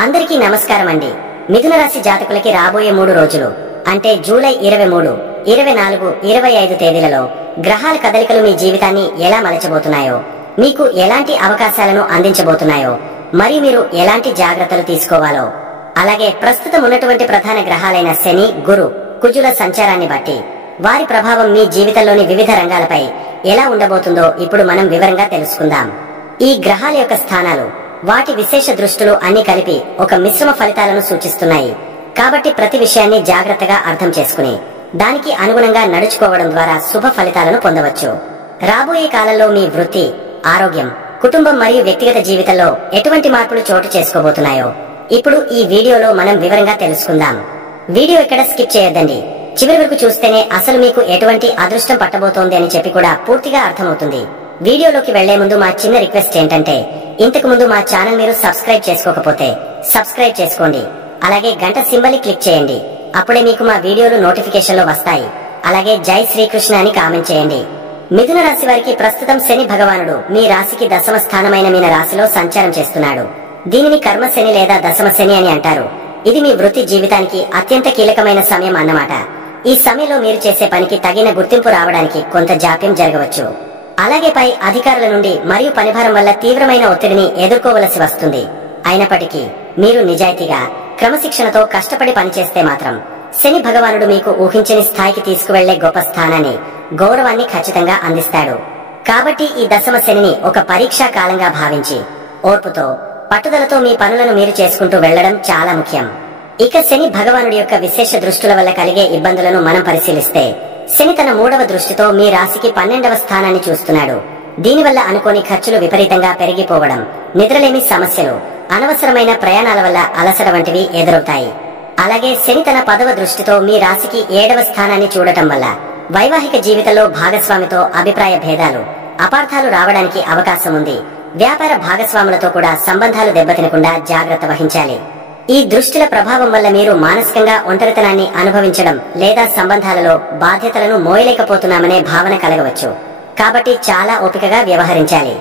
అందరికీ నమస్కారం అండి. మిథున రాశి జాతకులకి రాబోయే 3 రోజులు అంటే జూలై 23, 24, 25 తేదీలలో గ్రహాల కదలికలు మీ జీవితాన్ని ఎలా మలచబోతున్నాయో, మీకు ఎలాంటి అవకాశాలను అందించబోతున్నాయో, మరియు మీరు ఎలాంటి జాగ్రత్తలు తీసుకోవాలో, అలాగే ప్రస్తుతం ఉన్నటువంటి ప్రధాన గ్రహాలైన శని, గురు, కుజుల సంచారాన్ని బట్టి వారి ప్రభావం మీ జీవితంలోని వివిధ రంగాలపై ఎలా ఉండబోతుందో ఇప్పుడు మనం వివరంగా తెలుసుకుందాం. ఈ గ్రహాల యొక్క స్థానాలు, వాటి విశేష దృష్టులు అన్ని కలిపి ఒక మిశ్రమ ఫలితాలను సూచిస్తున్నాయి. కాబట్టి ప్రతి విషయాన్ని జాగ్రత్తగా అర్థం చేసుకుని దానికి అనుగుణంగా నడుచుకోవడం ద్వారా శుభ ఫలితాలను పొందవచ్చు. రాబోయే కాలంలో మీ వృత్తి, ఆరోగ్యం, కుటుంబం మరియు వ్యక్తిగత జీవితంలో ఎటువంటి మార్పులు చోటు చేసుకోబోతున్నాయో ఇప్పుడు ఈ వీడియోలో మనం వివరంగా తెలుసుకుందాం. వీడియో ఇక్కడ స్కిప్ చేయొద్దండి. చివరి వరకు చూస్తేనే అసలు మీకు ఎటువంటి అదృష్టం పట్టబోతోంది అని చెప్పి కూడా పూర్తిగా అర్థమవుతుంది. వీడియోలోకి వెళ్లే ముందు మా చిన్న రిక్వెస్ట్ ఏంటంటే, ఇంతకు ముందు మా ఛానల్ మీరు సబ్స్క్రైబ్ చేసుకోకపోతే సబ్స్క్రైబ్ చేసుకోండి. అలాగే గంట సింబల్ ని క్లిక్ చేయండి. అప్పుడే మీకు మా వీడియోలు నోటిఫికేషన్ లో వస్తాయి. అలాగే జై శ్రీకృష్ణ అని కామెంట్ చేయండి. మిథున రాశి వారికి ప్రస్తుతం శని భగవానుడు మీ రాశికి దశమ స్థానమైన మీన రాశిలో సంచారం చేస్తున్నాడు. దీనిని కర్మ శని లేదా దశమ శని అని అంటారు. ఇది మీ వృత్తి జీవితానికి అత్యంత కీలకమైన సమయం అన్నమాట. ఈ సమయంలో మీరు చేసే పనికి తగిన గుర్తింపు రావడానికి కొంత జాప్యం జరగవచ్చు. అలాగే పై అధికారుల నుండి మరియు పనిభారం వల్ల తీవ్రమైన ఒత్తిడిని ఎదుర్కోవలసి వస్తుంది. అయినప్పటికీ మీరు నిజాయితీగా, క్రమశిక్షణతో కష్టపడి పనిచేస్తే మాత్రం శని భగవానుడు మీకు ఊహించని స్థాయికి తీసుకువెళ్లే గొప్ప స్థానాన్ని, గౌరవాన్ని ఖచ్చితంగా అందిస్తాడు. కాబట్టి ఈ దశమ శనిని ఒక పరీక్షా కాలంగా భావించి ఓర్పుతో, పట్టుదలతో మీ పనులను మీరు చేసుకుంటూ వెళ్లడం చాలా ముఖ్యం. ఇక శని భగవానుడి యొక్క విశేష దృష్టుల వల్ల కలిగే ఇబ్బందులను మనం పరిశీలిస్తే, శని తన 3వ దృష్టితో మీ రాశికి 12వ స్థానాన్ని చూస్తున్నాడు. దీనివల్ల అనుకోని ఖర్చులు విపరీతంగా పెరిగిపోవడం, నిద్రలేమి సమస్యలు, అనవసరమైన ప్రయాణాల వల్ల అలసట వంటివి ఎదురవుతాయి. అలాగే శని తన 10వ దృష్టితో మీ రాశికి 7వ స్థానాన్ని చూడటం వల్ల వైవాహిక జీవితంలో భాగస్వామితో అభిప్రాయ భేదాలు, అపార్థాలు రావడానికి అవకాశం ఉంది. వ్యాపార భాగస్వాములతో కూడా సంబంధాలు దెబ్బతినకుండా జాగ్రత్త వహించాలి. ఈ దృష్టిల ప్రభావం వల్ల మీరు మానసికంగా ఒంటరితనాన్ని అనుభవించడం లేదా సంబంధాలలో బాధ్యతలను మోయలేకపోతున్నామనే భావన కలగవచ్చు. కాబట్టి చాలా ఓపికగా వ్యవహరించాలి.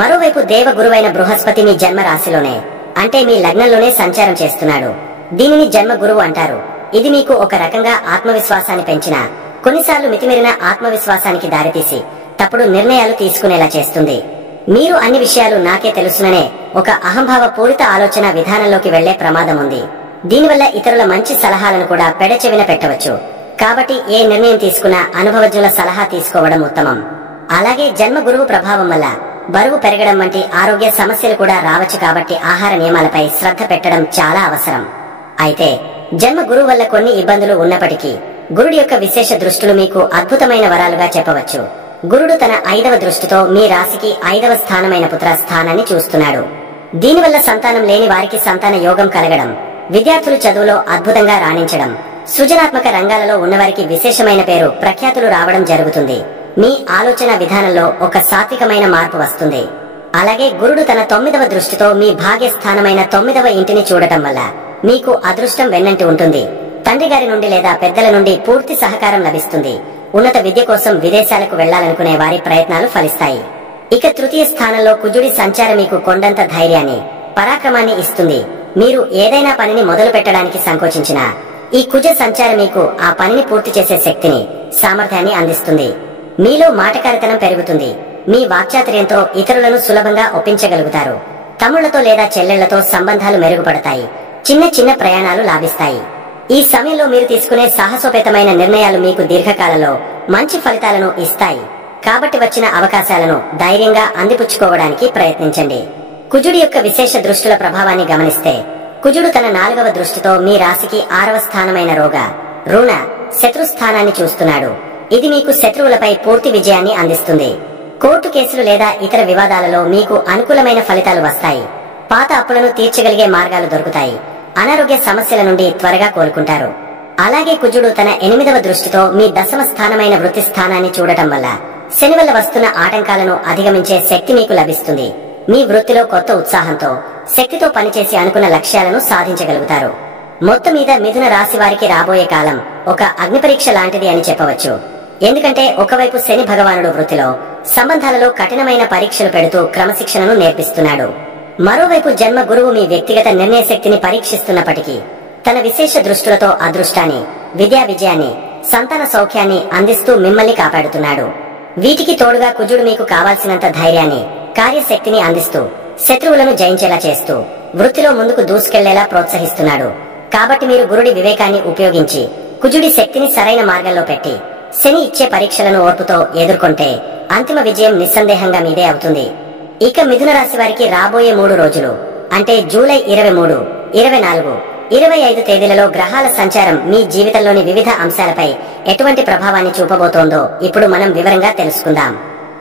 మరోవైపు దేవ గురువైన బృహస్పతి మీ జన్మ రాశిలోనే, అంటే మీ లగ్నంలోనే సంచారం చేస్తున్నాడు. దీనిని జన్మ గురువు అంటారు. ఇది మీకు ఒక రకంగా ఆత్మవిశ్వాసాన్ని పెంచిన, కొన్నిసార్లు మితిమీరిన ఆత్మవిశ్వాసానికి దారితీసి తప్పుడు నిర్ణయాలు తీసుకునేలా చేస్తుంది. మీరు అన్ని విషయాలు నాకే తెలుసుననే ఒక అహంభావ పూరిత ఆలోచన విధానంలోకి వెళ్లే ప్రమాదం ఉంది. దీనివల్ల ఇతరుల మంచి సలహాలను కూడా పెడచెవిన పెట్టవచ్చు. కాబట్టి ఏ నిర్ణయం తీసుకున్నా అనుభవజ్ఞుల సలహా తీసుకోవడం ఉత్తమం. అలాగే జన్మ గురువు ప్రభావం వల్ల బరువు పెరగడం వంటి ఆరోగ్య సమస్యలు కూడా రావచ్చు. కాబట్టి ఆహార నియమాలపై శ్రద్ధ పెట్టడం చాలా అవసరం. అయితే జన్మ గురువు వల్ల కొన్ని ఇబ్బందులు ఉన్నప్పటికీ గురుడి యొక్క విశేష దృష్టులు మీకు అద్భుతమైన వరాలుగా చెప్పవచ్చు. గురుడు తన 5వ దృష్టితో మీ రాశికి 5వ స్థానమైన పుత్ర స్థానాన్ని చూస్తున్నాడు. దీనివల్ల సంతానం లేని వారికి సంతాన యోగం కలగడం, విద్యార్థులు చదువులో అద్భుతంగా రాణించడం, సృజనాత్మక రంగాలలో ఉన్నవారికి విశేషమైన పేరు, ప్రఖ్యాతులు రావడం జరుగుతుంది. మీ ఆలోచన విధానంలో ఒక సాత్వికమైన మార్పు వస్తుంది. అలాగే గురుడు తన 9వ దృష్టితో మీ భాగ్య స్థానమైన 9వ ఇంటిని చూడటం వల్ల మీకు అదృష్టం వెన్నంటి ఉంటుంది. తండ్రి గారి నుండి లేదా పెద్దల నుండి పూర్తి సహకారం లభిస్తుంది. ఉన్నత విద్య కోసం విదేశాలకు వెళ్లాలనుకునే వారి ప్రయత్నాలు ఫలిస్తాయి. ఇక తృతీయ స్థానంలో కుజుడి సంచారం మీకు కొండంత ధైర్యాన్ని, పరాక్రమాన్ని ఇస్తుంది. మీరు ఏదైనా పనిని మొదలు పెట్టడానికి సంకోచించినా ఈ కుజ సంచారం మీకు ఆ పనిని పూర్తి చేసే శక్తిని, సామర్థ్యాన్ని అందిస్తుంది. మీలో మాటకారితనం పెరుగుతుంది. మీ వాక్చాతుర్యంతో ఇతరులను సులభంగా ఒప్పించగలుగుతారు. తమ్ముళ్లతో లేదా చెల్లెళ్లతో సంబంధాలు మెరుగుపడతాయి. చిన్న చిన్న ప్రయాణాలు లాభిస్తాయి. ఈ సమయంలో మీరు తీసుకునే సాహసోపేతమైన నిర్ణయాలు మీకు దీర్ఘకాలంలో మంచి ఫలితాలను ఇస్తాయి. కాబట్టి వచ్చిన అవకాశాలను ధైర్యంగా అందిపుచ్చుకోవడానికి ప్రయత్నించండి. కుజుడి యొక్క విశేష దృష్టుల ప్రభావాన్ని గమనిస్తే, కుజుడు తన 4వ దృష్టితో మీ రాశికి 6వ స్థానమైన రోగ, రుణ, శత్రు స్థానాన్ని చూస్తున్నాడు. ఇది మీకు శత్రువులపై పూర్తి విజయాన్ని అందిస్తుంది. కోర్టు కేసులు లేదా ఇతర వివాదాలలో మీకు అనుకూలమైన ఫలితాలు వస్తాయి. పాత అప్పులను తీర్చగలిగే మార్గాలు దొరుకుతాయి. అనారోగ్య సమస్యల నుండి త్వరగా కోలుకుంటారు. అలాగే కుజుడు తన 8వ దృష్టితో మీ దశమ స్థానమైన వృత్తి స్థానాన్ని చూడటం వల్ల శని వల్ల వస్తున్న ఆటంకాలను అధిగమించే శక్తి మీకు లభిస్తుంది. మీ వృత్తిలో కొత్త ఉత్సాహంతో, శక్తితో పనిచేసి అనుకున్న లక్ష్యాలను సాధించగలుగుతారు. మొత్తం మీద మిథున రాశి వారికి రాబోయే కాలం ఒక అగ్నిపరీక్ష లాంటిది అని చెప్పవచ్చు. ఎందుకంటే ఒకవైపు శని భగవానుడు వృత్తిలో, సంబంధాలలో కఠినమైన పరీక్షలు పెడుతూ క్రమశిక్షణను నేర్పిస్తున్నాడు. మరోవైపు జన్మ గురువు మీ వ్యక్తిగత నిర్ణయ శక్తిని పరీక్షిస్తున్నప్పటికీ తన విశేష దృష్టులతో అదృష్టాన్ని, విద్యా విజయాన్ని, సంతాన సౌఖ్యాన్ని అందిస్తూ మిమ్మల్ని కాపాడుతున్నాడు. వీటికి తోడుగా కుజుడు మీకు కావాల్సినంత ధైర్యాన్ని, కార్యశక్తిని అందిస్తూ శత్రువులను జయించేలా చేస్తూ వృత్తిలో ముందుకు దూసుకెళ్లేలా ప్రోత్సహిస్తున్నాడు. కాబట్టి మీరు గురుడి వివేకాన్ని ఉపయోగించి కుజుడి శక్తిని సరైన మార్గంలో పెట్టి శని ఇచ్చే పరీక్షలను ఓర్పుతో ఎదుర్కొంటే అంతిమ విజయం నిస్సందేహంగా మీదే అవుతుంది. ఇక మిథున రాశి వారికి రాబోయే 3 రోజులు అంటే జూలై 23, 24, 25 తేదీలలో గ్రహాల సంచారం మీ జీవితంలోని వివిధ అంశాలపై ఎటువంటి ప్రభావాన్ని చూపబోతోందో ఇప్పుడు మనం వివరంగా తెలుసుకుందాం.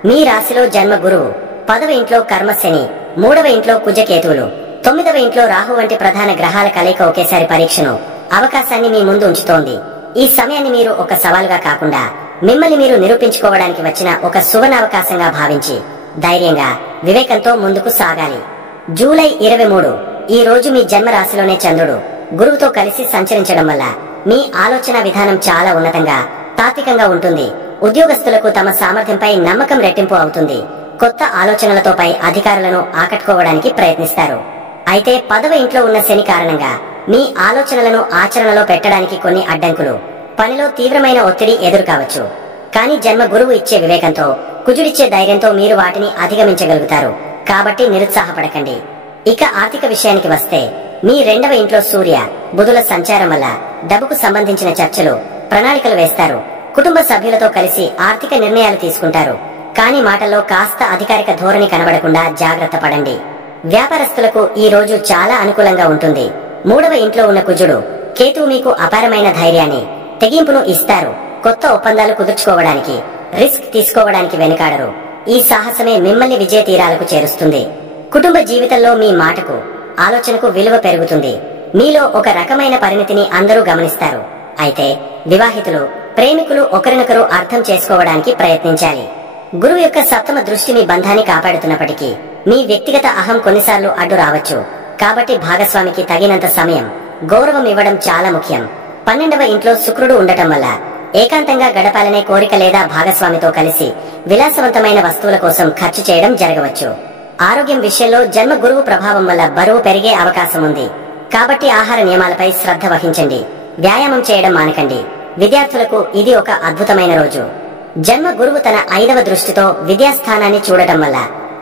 మీ రాశిలో జన్మ గురువు, 10వ ఇంట్లో కర్మ శని, 3వ ఇంట్లో కుజకేతువులు, 9వ ఇంట్లో రాహు వంటి ప్రధాన గ్రహాల కలయిక ఒకేసారి పరీక్షను, అవకాశాన్ని మీ ముందు ఉంచుతోంది. ఈ సమయాన్ని మీరు ఒక సవాలుగా కాకుండా మిమ్మల్ని మీరు నిరూపించుకోవడానికి వచ్చిన ఒక సువర్ణావకాశంగా భావించి ధైర్యంగా, వివేకంతో ముందుకు సాగాలి. జూలై 23 ఈ రోజు మీ జన్మ రాశిలోనే చంద్రుడు గురువుతో కలిసి సంచరించడం వల్ల మీ ఆలోచన విధానం చాలా ఉన్నతంగా, తాత్వికంగా ఉంటుంది. ఉద్యోగస్తులకు తమ సామర్థ్యంపై నమ్మకం రెట్టింపు అవుతుంది. కొత్త ఆలోచనలతో పై అధికారులను ఆకట్టుకోవడానికి ప్రయత్నిస్తారు. అయితే 10వ ఇంట్లో ఉన్న శని కారణంగా మీ ఆలోచనలను ఆచరణలో పెట్టడానికి కొన్ని అడ్డంకులు, పనిలో తీవ్రమైన ఒత్తిడి ఎదురుకావచ్చు. కానీ జన్మ గురువు ఇచ్చే వివేకంతో, కుజుడిచ్చే ధైర్యంతో మీరు వాటిని అధిగమించగలుగుతారు. కాబట్టి నిరుత్సాహపడకండి. ఇక ఆర్థిక విషయానికి వస్తే మీ 2వ ఇంట్లో సూర్య, బుధుల సంచారం వల్ల డబ్బుకు సంబంధించిన చర్చలు, ప్రణాళికలు వేస్తారు. కుటుంబ సభ్యులతో కలిసి ఆర్థిక నిర్ణయాలు తీసుకుంటారు. కానీ మాటల్లో కాస్త అధికారిక ధోరణి కనబడకుండా జాగ్రత్త పడండి. వ్యాపారస్తులకు ఈ రోజు చాలా అనుకూలంగా ఉంటుంది. 3వ ఇంట్లో ఉన్న కుజుడు, కేతువు మీకు అపారమైన ధైర్యాన్ని, తెగింపును ఇస్తారు. కొత్త ఒప్పందాలు కుదుర్చుకోవడానికి, రిస్క్ తీసుకోవడానికి వెనుకాడరు. ఈ సాహసమే మిమ్మల్ని విజయ తీరాలకు చేరుస్తుంది. కుటుంబ జీవితంలో మీ మాటకు, ఆలోచనకు విలువ పెరుగుతుంది. మీలో ఒక రకమైన పరిణతిని అందరూ గమనిస్తారు. అయితే వివాహితులు, ప్రేమికులు ఒకరినొకరు అర్థం చేసుకోవడానికి ప్రయత్నించాలి. గురువు యొక్క 7వ దృష్టి మీ బంధాన్ని కాపాడుతున్నప్పటికీ మీ వ్యక్తిగత అహం కొన్నిసార్లు అడ్డు రావచ్చు. కాబట్టి భాగస్వామికి తగినంత సమయం, గౌరవం ఇవ్వడం చాలా ముఖ్యం. 12వ ఇంట్లో శుక్రుడు ఉండటం వల్ల ఏకాంతంగా గడపాలనే కోరిక లేదా భాగస్వామితో కలిసి విలాసవంతమైన వస్తువుల కోసం ఖర్చు చేయడం జరగవచ్చు. ఆరోగ్యం విషయంలో జన్మ గురువు ప్రభావం వల్ల బరువు పెరిగే అవకాశం ఉంది. కాబట్టి ఆహార నియమాలపై శ్రద్ధ వహించండి. వ్యాయామం చేయడం మానకండి. విద్యార్థులకు ఇది ఒక అద్భుతమైన రోజు. జన్మ గురువు తన 5వ దృష్టితో విద్యాస్థానాన్ని చూడటం వల్ల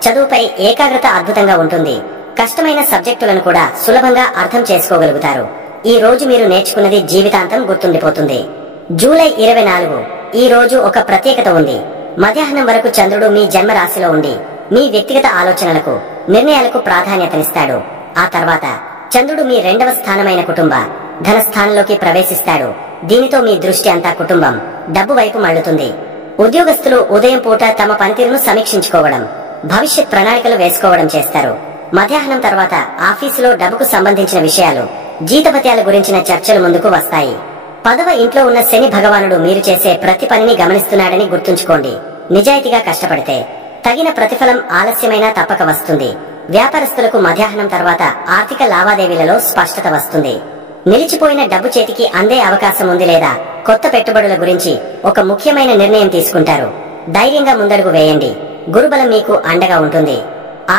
చదువుపై ఏకాగ్రత అద్భుతంగా ఉంటుంది. కష్టమైన సబ్జెక్టులను కూడా సులభంగా అర్థం చేసుకోగలుగుతారు. ఈ రోజు మీరు నేర్చుకున్నది జీవితాంతం గుర్తుండిపోతుంది. జూలై 24 ఈ రోజు ఒక ప్రత్యేకత ఉంది. మధ్యాహ్నం వరకు చంద్రుడు మీ జన్మ రాశిలో ఉండి మీ వ్యక్తిగత ఆలోచనలకు, నిర్ణయాలకు ప్రాధాన్యతనిస్తాడు. ఆ తర్వాత చంద్రుడు మీ 2వ స్థానమైన కుటుంబ, ధన స్థానంలోకి ప్రవేశిస్తాడు. దీనితో మీ దృష్టి అంతా కుటుంబం, డబ్బు వైపు మళ్లుతుంది. ఉద్యోగస్తులు ఉదయం పూట తమ పనితీరును సమీక్షించుకోవడం, భవిష్యత్ ప్రణాళికలు వేసుకోవడం చేస్తారు. మధ్యాహ్నం తర్వాత ఆఫీసులో డబ్బుకు సంబంధించిన విషయాలు, జీతభత్యాల గురించిన చర్చలు ముందుకు వస్తాయి. 10వ ఇంట్లో ఉన్న శని భగవానుడు మీరు చేసే ప్రతి పనిని గమనిస్తున్నాడని గుర్తుంచుకోండి. నిజాయితీగా కష్టపడితే తగిన ప్రతిఫలం ఆలస్యమైనా తప్పక వస్తుంది. వ్యాపారస్తులకు మధ్యాహ్నం తర్వాత ఆర్థిక లావాదేవీలలో స్పష్టత వస్తుంది. నిలిచిపోయిన డబ్బు చేతికి అందే అవకాశం ఉంది లేదా కొత్త పెట్టుబడుల గురించి ఒక ముఖ్యమైన నిర్ణయం తీసుకుంటారు. ధైర్యంగా ముందడుగు వేయండి. గురుబలం మీకు అండగా ఉంటుంది.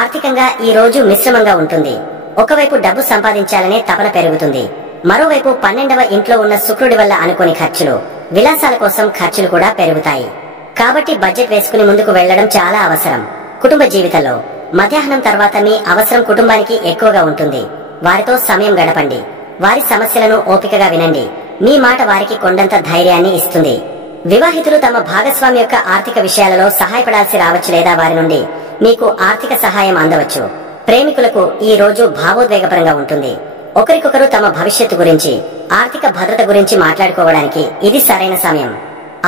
ఆర్థికంగా ఈ రోజు మిశ్రమంగా ఉంటుంది. ఒకవైపు డబ్బు సంపాదించాలనే తపన పెరుగుతుంది. మరోవైపు 12వ ఇంట్లో ఉన్న శుక్రుడి వల్ల అనుకోని ఖర్చులు, విలాసాల కోసం ఖర్చులు కూడా పెరుగుతాయి. కాబట్టి బడ్జెట్ వేసుకుని ముందుకు వెళ్లడం చాలా అవసరం. కుటుంబ జీవితంలో మధ్యాహ్నం తర్వాత మీ అవసరం కుటుంబానికి ఎక్కువగా ఉంటుంది. వారితో సమయం గడపండి. వారి సమస్యలను ఓపికగా వినండి. మీ మాట వారికి కొండంత ధైర్యాన్ని ఇస్తుంది. వివాహితులు తమ భాగస్వామి యొక్క ఆర్థిక విషయాలలో సహాయపడాల్సి రావచ్చు లేదా వారి నుండి మీకు ఆర్థిక సహాయం అందవచ్చు. ప్రేమికులకు ఈ రోజు భావోద్వేగపరంగా ఉంటుంది. ఒకరికొకరు తమ భవిష్యత్తు గురించి, ఆర్థిక భద్రత గురించి మాట్లాడుకోవడానికి ఇది సరైన సమయం.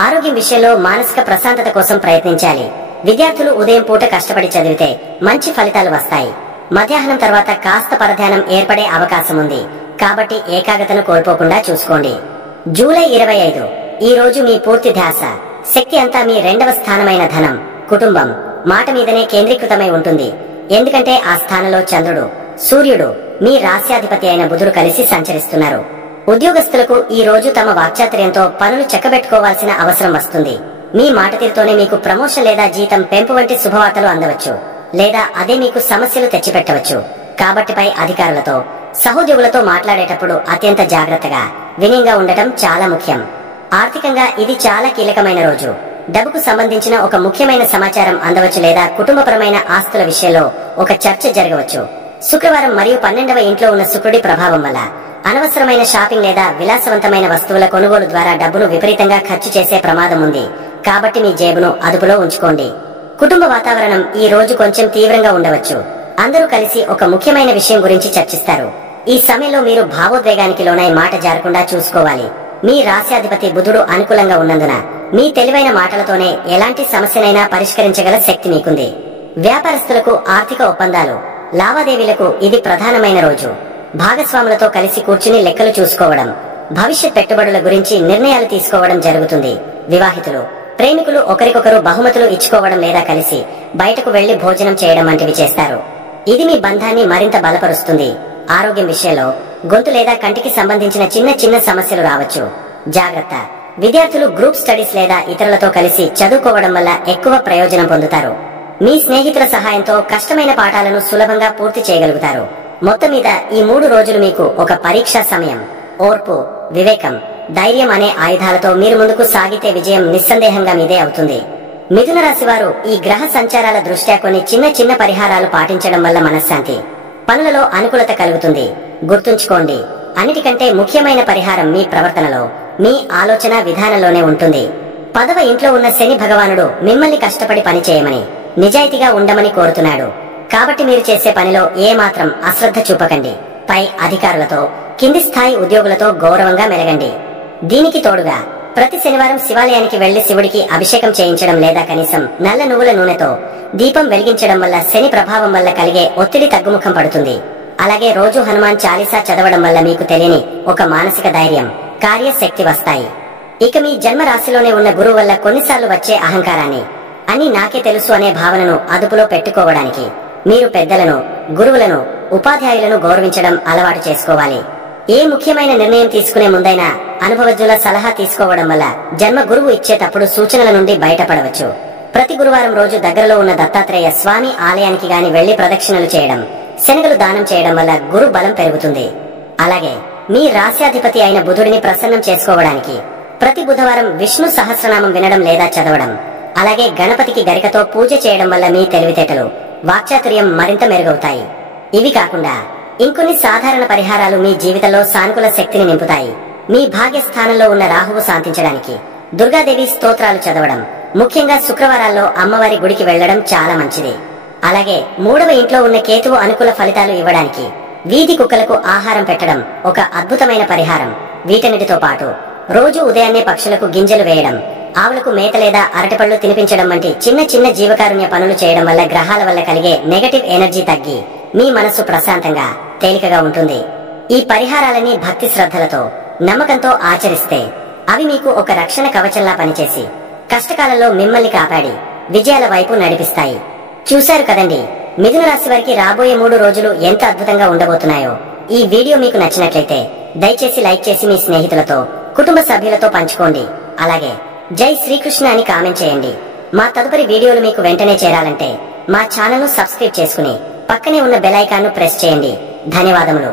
ఆరోగ్యం విషయంలో మానసిక ప్రశాంతత కోసం ప్రయత్నించాలి. విద్యార్థులు ఉదయం పూట కష్టపడి చదివితే మంచి ఫలితాలు వస్తాయి. మధ్యాహ్నం తర్వాత కాస్త పరధ్యానం ఏర్పడే అవకాశం ఉంది. కాబట్టి ఏకాగ్రతను కోల్పోకుండా చూసుకోండి. జూలై 25 ఈ రోజు మీ పూర్తి ధ్యాస, శక్తి అంతా మీ 2వ స్థానమైన ధనం, కుటుంబం, మాట మీదనే కేంద్రీకృతమై ఉంటుంది. ఎందుకంటే ఆ స్థానంలో చంద్రుడు, సూర్యుడు, మీ రాశ్యాధిపతి అయిన బుధుడు కలిసి సంచరిస్తున్నారు. ఉద్యోగస్తులకు ఈ రోజు తమ వాక్చాతుర్యంతో పనులు చక్కబెట్టుకోవాల్సిన అవసరం వస్తుంది. మీ మాట తీరుతోనే మీకు ప్రమోషన్ లేదా జీతం పెంపు వంటి శుభవార్తలు అందవచ్చు. లేదా అదే మీకు సమస్యలు తెచ్చిపెట్టవచ్చు. కాబట్టి పై అధికారులతో సహోద్యోగులతో మాట్లాడేటప్పుడు అత్యంత జాగ్రత్తగా వినయంగా ఉండటం చాలా ముఖ్యం. ఆర్థికంగా ఇది చాలా కీలకమైన రోజు. డబ్బుకు సంబంధించిన ఒక ముఖ్యమైన సమాచారం అందవచ్చు లేదా కుటుంబపరమైన ఆస్తుల విషయంలో ఒక చర్చ జరగవచ్చు. శుక్రవారం మరియు 12వ ఇంట్లో ఉన్న శుక్రుడి ప్రభావం వల్ల అనవసరమైన షాపింగ్ లేదా విలాసవంతమైన వస్తువుల కొనుగోలు ద్వారా డబ్బును విపరీతంగా ఖర్చు చేసే ప్రమాదం ఉంది. కాబట్టి మీ జేబును అదుపులో ఉంచుకోండి. కుటుంబ వాతావరణం ఈ రోజు కొంచెం తీవ్రంగా ఉండవచ్చు. అందరూ కలిసి ఒక ముఖ్యమైన విషయం గురించి చర్చిస్తారు. ఈ సమయంలో మీరు భావోద్వేగానికి లోనై మాట జారకుండా చూసుకోవాలి. మీ రాశ్యాధిపతి బుధుడు అనుకూలంగా ఉన్నందున మీ తెలివైన మాటలతోనే ఎలాంటి సమస్యనైనా పరిష్కరించగల శక్తి మీకుంది. వ్యాపారస్తులకు ఆర్థిక ఒప్పందాలు, లావాదేవీలకు ఇది ప్రధానమైన రోజు. భాగస్వాములతో కలిసి కూర్చుని లెక్కలు చూసుకోవడం, భవిష్యత్ పెట్టుబడుల గురించి నిర్ణయాలు తీసుకోవడం జరుగుతుంది. వివాహితులు, ప్రేమికులు ఒకరికొకరు బహుమతులు ఇచ్చుకోవడం లేదా కలిసి బయటకు వెళ్లి భోజనం చేయడం వంటివి చేస్తారు. ఇది మీ బంధాన్ని మరింత బలపరుస్తుంది. ఆరోగ్యం విషయంలో గొంతు లేదా కంటికి సంబంధించిన చిన్న చిన్న సమస్యలు రావచ్చు. జాగ్రత్త. విద్యార్థులు గ్రూప్ స్టడీస్ లేదా ఇతరులతో కలిసి చదువుకోవడం వల్ల ఎక్కువ ప్రయోజనం పొందుతారు. మీ స్నేహితుల సహాయంతో కష్టమైన పాఠాలను సులభంగా పూర్తి చేయగలుగుతారు. మొత్తం మీద ఈ 3 రోజులు మీకు ఒక పరీక్షా సమయం. ఓర్పు, వివేకం, ధైర్యం అనే ఆయుధాలతో మీరు ముందుకు సాగితే విజయం నిస్సందేహంగా మీదే అవుతుంది. మిథున రాశి వారు ఈ గ్రహ సంచారాల దృష్ట్యా కొన్ని చిన్న చిన్న పరిహారాలు పాటించడం వల్ల మనశ్శాంతి, పనులలో అనుకూలత కలుగుతుంది. గుర్తుంచుకోండి, అన్నిటికంటే ముఖ్యమైన పరిహారం మీ ప్రవర్తనలో, మీ ఆలోచన విధానంలోనే ఉంటుంది. 10వ ఇంట్లో ఉన్న శని భగవానుడు మిమ్మల్ని కష్టపడి పని చేయమని, నిజాయితీగా ఉండమని కోరుతున్నాడు. కాబట్టి మీరు చేసే పనిలో ఏమాత్రం అశ్రద్ధ చూపకండి. పై అధికారులతో, కింది స్థాయి ఉద్యోగులతో గౌరవంగా మెలగండి. దీనికి తోడుగా ప్రతి శనివారం శివాలయానికి వెళ్లి శివుడికి అభిషేకం చేయించడం లేదా కనీసం నల్ల నువ్వుల నూనెతో దీపం వెలిగించడం వల్ల శని ప్రభావం వల్ల కలిగే ఒత్తిడి తగ్గుముఖం పడుతుంది. అలాగే రోజు హనుమాన్ చాలీసా చదవడం వల్ల మీకు తెలియని ఒక మానసిక ధైర్యం, కార్యశక్తి వస్తాయి. ఇక మీ జన్మ రాశిలోనే ఉన్న గురువు వల్ల కొన్నిసార్లు వచ్చే అహంకారాన్ని, అన్ని నాకే తెలుసు అనే భావనను అదుపులో పెట్టుకోవడానికి మీరు పెద్దలను, గురువులను, ఉపాధ్యాయులను గౌరవించడం అలవాటు చేసుకోవాలి. ఏ ముఖ్యమైన నిర్ణయం తీసుకునే ముందైనా అనుభవజ్ఞుల సలహా తీసుకోవడం వల్ల జన్మ గురువు ఇచ్చేటప్పుడు సూచనల నుండి బయటపడవచ్చు. ప్రతి గురువారం రోజు దగ్గరలో ఉన్న దత్తాత్రేయ స్వామి ఆలయానికి గాని వెళ్లి ప్రదక్షిణలు చేయడం, శనగలు దానం చేయడం వల్ల గురు బలం పెరుగుతుంది. అలాగే మీ రాశ్యాధిపతి అయిన బుధుడిని ప్రసన్నం చేసుకోవడానికి ప్రతి బుధవారం విష్ణు సహస్రనామం వినడం లేదా చదవడం, అలాగే గణపతికి గరికతో పూజ చేయడం వల్ల మీ తెలివితేటలు, వాక్చాతుర్యం మరింత మెరుగవుతాయి. ఇవి కాకుండా ఇంకొన్ని సాధారణ పరిహారాలు మీ జీవితంలో సానుకూల శక్తిని నింపుతాయి. మీ భాగ్యస్థానంలో ఉన్న రాహువు శాంతించడానికి దుర్గాదేవి స్తోత్రాలు చదవడం, ముఖ్యంగా శుక్రవారాల్లో అమ్మవారి గుడికి వెళ్లడం చాలా మంచిది. అలాగే 3వ ఇంట్లో ఉన్న కేతువు అనుకూల ఫలితాలు ఇవ్వడానికి వీధి కుక్కలకు ఆహారం పెట్టడం ఒక అద్భుతమైన పరిహారం. వీటన్నిటితో పాటు రోజు ఉదయాన్నే పక్షులకు గింజలు వేయడం, ఆవులకు మేత లేదా అరటిపళ్లు తినిపించడం వంటి చిన్న చిన్న జీవకారుణ్య పనులు చేయడం వల్ల గ్రహాల వల్ల కలిగే నెగటివ్ ఎనర్జీ తగ్గి మీ మనసు ప్రశాంతంగా, తేలికగా ఉంటుంది. ఈ పరిహారాలన్నీ భక్తి శ్రద్ధలతో, నమ్మకంతో ఆచరిస్తే అవి మీకు ఒక రక్షణ కవచంలా పనిచేసి కష్టకాలంలో మిమ్మల్ని కాపాడి విజయాల వైపు నడిపిస్తాయి. చూశారు కదండి, మిథున రాశి వారికి రాబోయే 3 రోజులు ఎంత అద్భుతంగా ఉండబోతున్నాయో. ఈ వీడియో మీకు నచ్చినట్లయితే దయచేసి లైక్ చేసి మీ స్నేహితులతో, కుటుంబ సభ్యులతో పంచుకోండి. అలాగే జై శ్రీకృష్ణ అని కామెంట్ చేయండి. మా తదుపరి వీడియోలు మీకు వెంటనే చేరాలంటే మా ఛానల్ ను సబ్స్క్రైబ్ చేసుకుని పక్కనే ఉన్న బెల్ ఐకాన్ ను ప్రెస్ చేయండి. ధన్యవాదములు.